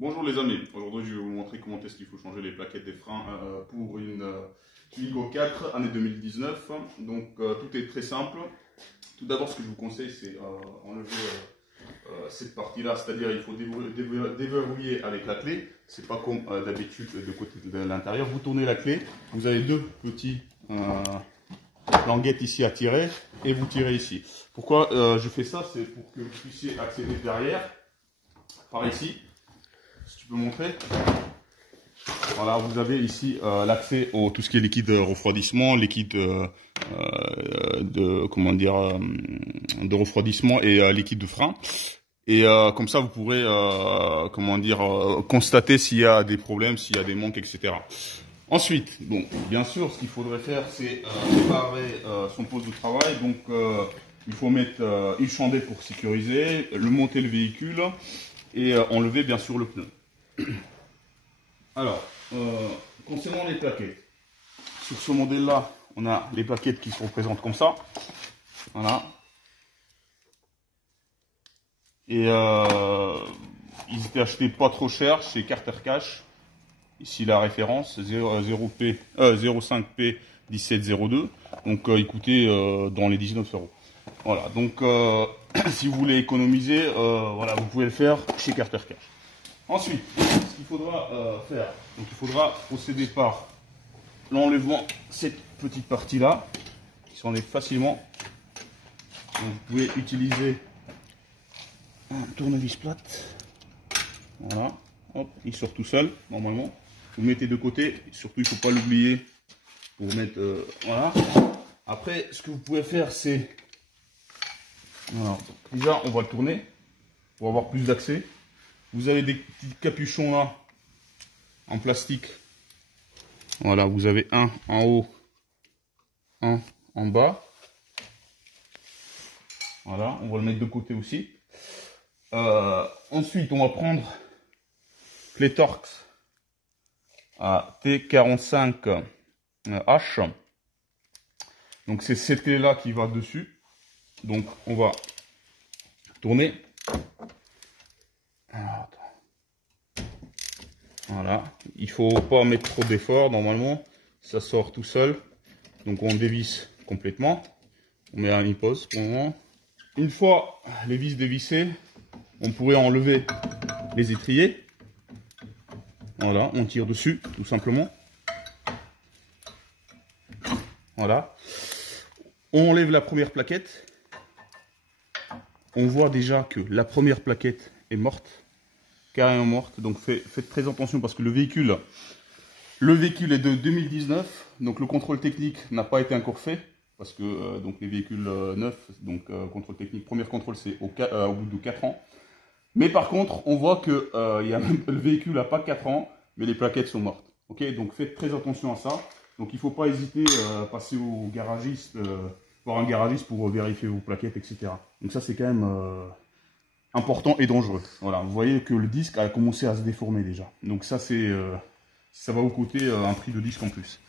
Bonjour les amis, aujourd'hui je vais vous montrer comment est-ce qu'il faut changer les plaquettes des freins pour une Twingo 4 année 2019. Donc tout est très simple. Tout d'abord ce que je vous conseille c'est enlever cette partie là, c'est-à-dire il faut déverrouiller avec la clé. C'est pas comme d'habitude de côté de l'intérieur. Vous tournez la clé, vous avez deux petits languettes ici à tirer et vous tirez ici. Pourquoi je fais ça? C'est pour que vous puissiez accéder derrière par ici. Si tu peux montrer. Voilà, vous avez ici l'accès au tout ce qui est liquide refroidissement, liquide de refroidissement et liquide de frein. Et comme ça, vous pourrez constater s'il y a des problèmes, s'il y a des manques, etc. Ensuite, donc bien sûr, ce qu'il faudrait faire, c'est préparer son poste de travail. Donc il faut mettre une chandelle pour sécuriser, monter le véhicule et enlever bien sûr le pneu. Alors, concernant les plaquettes, sur ce modèle-là, on a les plaquettes qui se représentent comme ça. Voilà. Et ils étaient achetés pas trop cher chez Carter Cash. Ici la référence 05P 1702. Donc ils coûtaient dans les 19 euros. Voilà. Donc si vous voulez économiser, voilà, vous pouvez le faire chez Carter Cash. Ensuite, ce qu'il faudra faire, donc il faudra procéder par l'enlèvement de cette petite partie-là, qui s'enlève facilement. Donc, vous pouvez utiliser un tournevis plate. Voilà, hop, il sort tout seul, normalement. Vous mettez de côté, surtout il ne faut pas l'oublier pour mettre, voilà. Après, ce que vous pouvez faire, c'est, voilà, déjà on va le tourner pour avoir plus d'accès. Vous avez des petits capuchons là, en plastique. Voilà, vous avez un en haut, un en bas. Voilà, on va le mettre de côté aussi. Ensuite, on va prendre les Torx à T45H. Donc, c'est cette clé-là qui va dessus. Donc, on va tourner. Voilà, il faut pas mettre trop d'effort, normalement, ça sort tout seul. Donc on dévisse complètement. On met à mi-pause pour le moment. Une fois les vis dévissées, on pourrait enlever les étriers. Voilà, on tire dessus, tout simplement. Voilà. On enlève la première plaquette. On voit déjà que la première plaquette est morte. Carrément morte, donc faites très attention parce que le véhicule est de 2019, donc le contrôle technique n'a pas été encore fait parce que donc les véhicules neufs, donc contrôle technique, premier contrôle c'est au bout de 4 ans. Mais par contre, on voit que le véhicule n'a pas 4 ans, mais les plaquettes sont mortes. Ok, donc faites très attention à ça. Donc il ne faut pas hésiter à passer au garagiste, voir un garagiste pour vérifier vos plaquettes, etc. Donc ça c'est quand même important et dangereux. Voilà, vous voyez que le disque a commencé à se déformer déjà. Donc ça c'est ça va vous coûter un prix de disque en plus.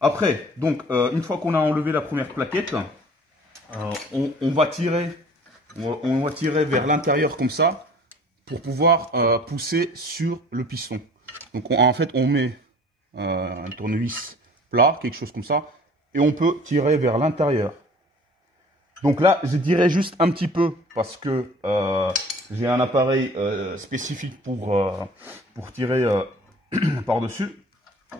Après, donc une fois qu'on a enlevé la première plaquette, on va tirer vers l'intérieur comme ça pour pouvoir pousser sur le piston. Donc en fait on met un tournevis plat, quelque chose comme ça, et on peut tirer vers l'intérieur. Donc là, je dirais juste un petit peu parce que j'ai un appareil spécifique pour tirer par-dessus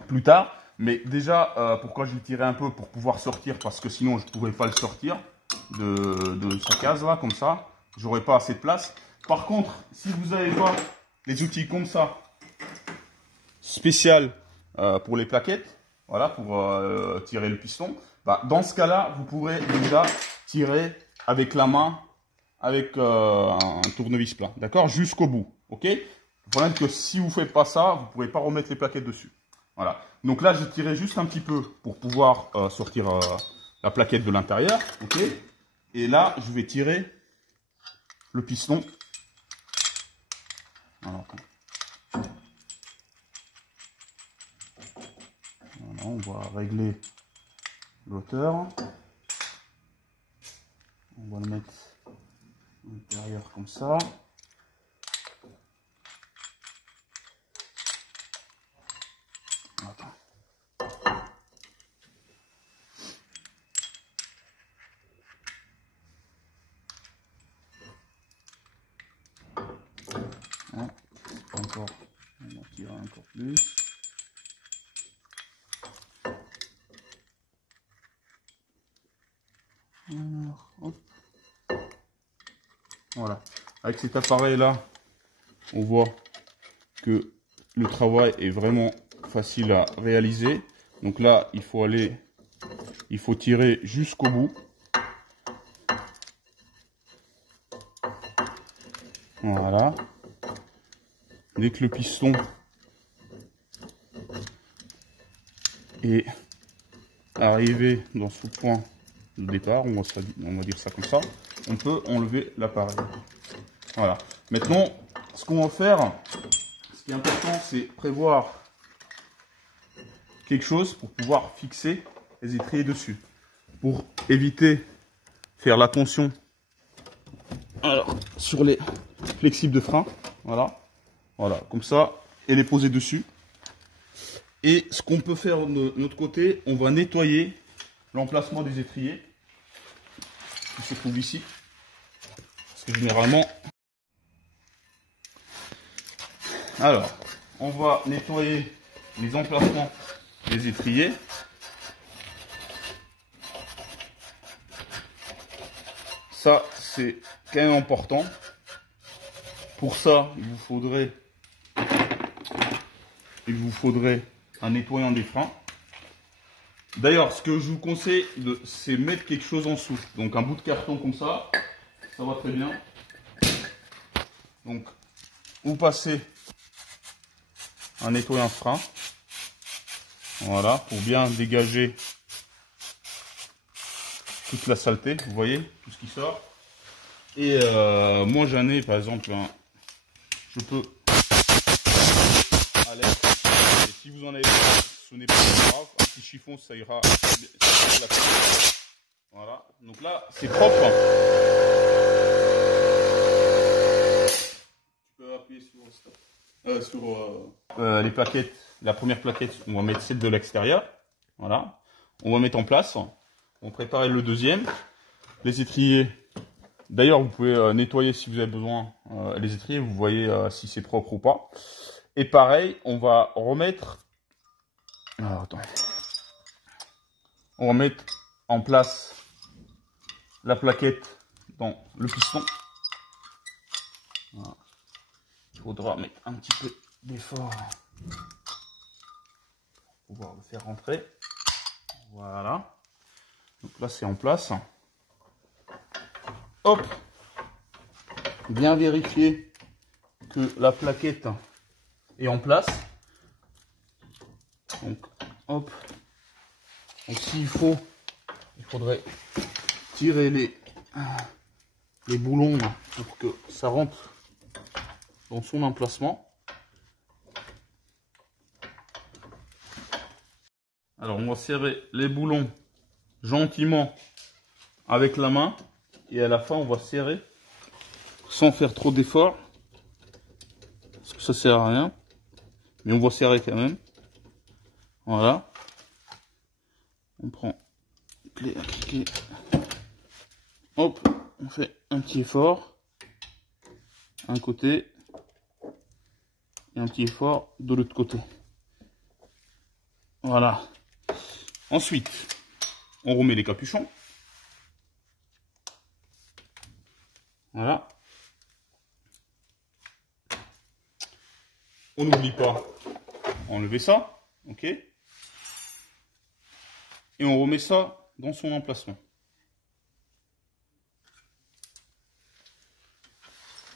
plus tard. Mais déjà, pourquoi je le tirais un peu pour pouvoir sortir? Parce que sinon, je ne pourrais pas le sortir de sa case là, comme ça. J'aurais pas assez de place. Par contre, si vous n'avez pas les outils comme ça, spécial pour les plaquettes, voilà, pour tirer le piston, bah, dans ce cas-là, vous pourrez déjà tirer avec la main, avec un tournevis plat, d'accord, jusqu'au bout, ok. Le problème c'est que si vous ne faites pas ça, vous ne pourrez pas remettre les plaquettes dessus. Voilà. Donc là, j'ai tiré juste un petit peu pour pouvoir sortir la plaquette de l'intérieur, ok. Et là, je vais tirer le piston. Alors, voilà, on va régler l'auteur. On va le mettre à l'intérieur comme ça. Voilà. Avec cet appareil là, on voit que le travail est vraiment facile à réaliser. Donc là, il faut tirer jusqu'au bout. Voilà. Dès que le piston est arrivé dans ce point de départ, on va dire ça comme ça, on peut enlever l'appareil. Voilà. Maintenant, ce qu'on va faire, ce qui est important, c'est prévoir quelque chose pour pouvoir fixer les étriers dessus. Pour éviter faire la tension sur les flexibles de frein. Voilà. Voilà, comme ça, elle est posée dessus. Et ce qu'on peut faire de notre côté, on va nettoyer l'emplacement des étriers qui se trouve ici. Parce que généralement... Alors, on va nettoyer les emplacements des étriers. Ça, c'est quand même important. Pour ça, il vous faudrait un nettoyant des freins. D'ailleurs, ce que je vous conseille, c'est mettre quelque chose en dessous. Donc un bout de carton comme ça va très bien. Donc, vous passez un nettoyant frein. Voilà, pour bien dégager toute la saleté. Vous voyez, tout ce qui sort. Et moi j'en ai par exemple, je peux à l'aide. Et si vous en avez pas, ce n'est pas grave. Un petit chiffon, ça ira. Voilà. Donc là, c'est propre. Tu peux appuyer sur les plaquettes. La première plaquette, on va mettre celle de l'extérieur. Voilà. On va mettre en place. On prépare le deuxième. Les étriers. D'ailleurs, vous pouvez nettoyer si vous avez besoin les étriers. Vous voyez si c'est propre ou pas. Et pareil, on va remettre. Alors, attends. On va mettre en place la plaquette dans le piston. Voilà. Il faudra mettre un petit peu d'effort pour pouvoir le faire rentrer. Voilà. Donc là, c'est en place. Hop. Bien vérifier que la plaquette est en place. Donc, hop. Donc, s'il faut, il faudrait tirer les boulons pour que ça rentre dans son emplacement. Alors, on va serrer les boulons gentiment avec la main et à la fin, on va serrer sans faire trop d'efforts parce que ça sert à rien, mais on va serrer quand même. Voilà. On prend clé à cliquer. Hop, on fait un petit effort. Un côté. Et un petit effort de l'autre côté. Voilà. Ensuite, on remet les capuchons. Voilà. On n'oublie pas enlever ça. Ok. Et on remet ça dans son emplacement.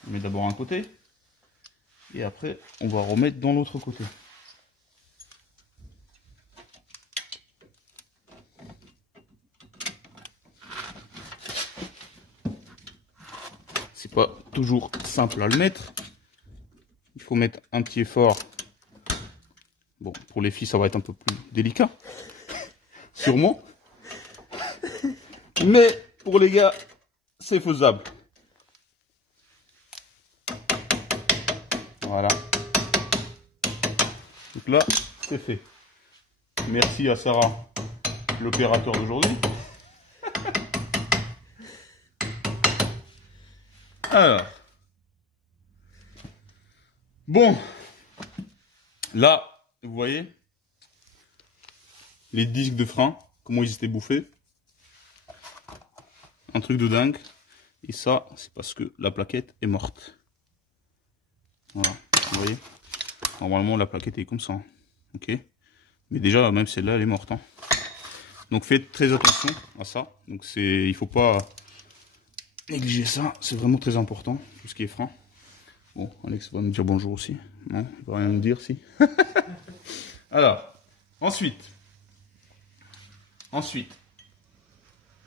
On met d'abord un côté. Et après, on va remettre dans l'autre côté. C'est pas toujours simple à le mettre. Il faut mettre un petit effort. Bon, pour les filles, ça va être un peu plus délicat. Sûrement. Mais pour les gars, c'est faisable. Voilà. Donc là, c'est fait. Merci à Sarah, l'opérateur d'aujourd'hui. Alors. Bon. Là, vous voyez les disques de frein, comment ils étaient bouffés. Un truc de dingue. Et ça, c'est parce que la plaquette est morte. Voilà, vous voyez. Normalement, la plaquette est comme ça. Ok. Mais déjà, même celle-là, elle est morte. Hein. Donc faites très attention à ça. Donc il faut pas négliger ça. C'est vraiment très important, tout ce qui est frein. Bon, Alex va me dire bonjour aussi. Non, il va rien me dire si. Alors, ensuite,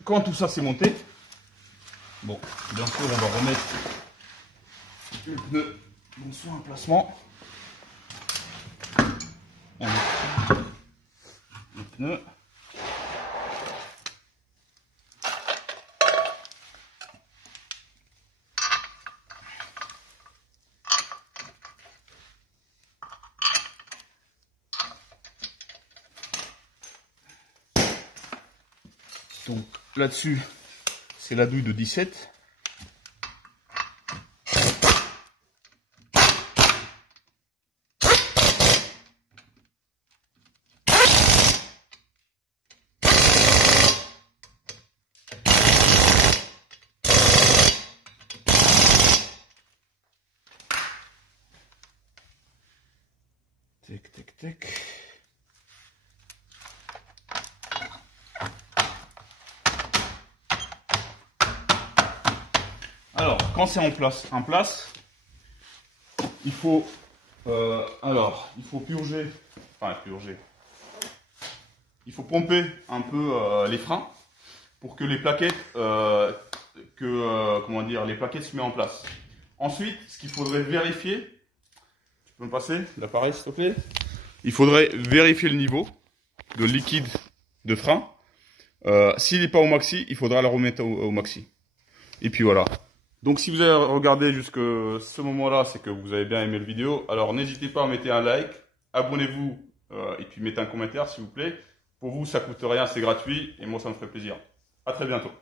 quand tout ça c'est monté, bon, bien sûr, on va remettre le pneu dans son emplacement. On met le pneu. Donc là-dessus, c'est la douille de 17. Tac, tac, tac. Alors, quand c'est en place, il faut purger, il faut pomper un peu les freins pour que les plaquettes, les plaquettes se mettent en place. Ensuite, ce qu'il faudrait vérifier, tu peux me passer l'appareil s'il te plaît? Il faudrait vérifier le niveau de liquide de frein. S'il n'est pas au maxi, il faudra le remettre au maxi. Et puis voilà. Donc si vous avez regardé jusque ce moment-là, c'est que vous avez bien aimé la vidéo. Alors n'hésitez pas à mettre un like, abonnez-vous et puis mettez un commentaire s'il vous plaît. Pour vous, ça coûte rien, c'est gratuit et moi ça me ferait plaisir. À très bientôt.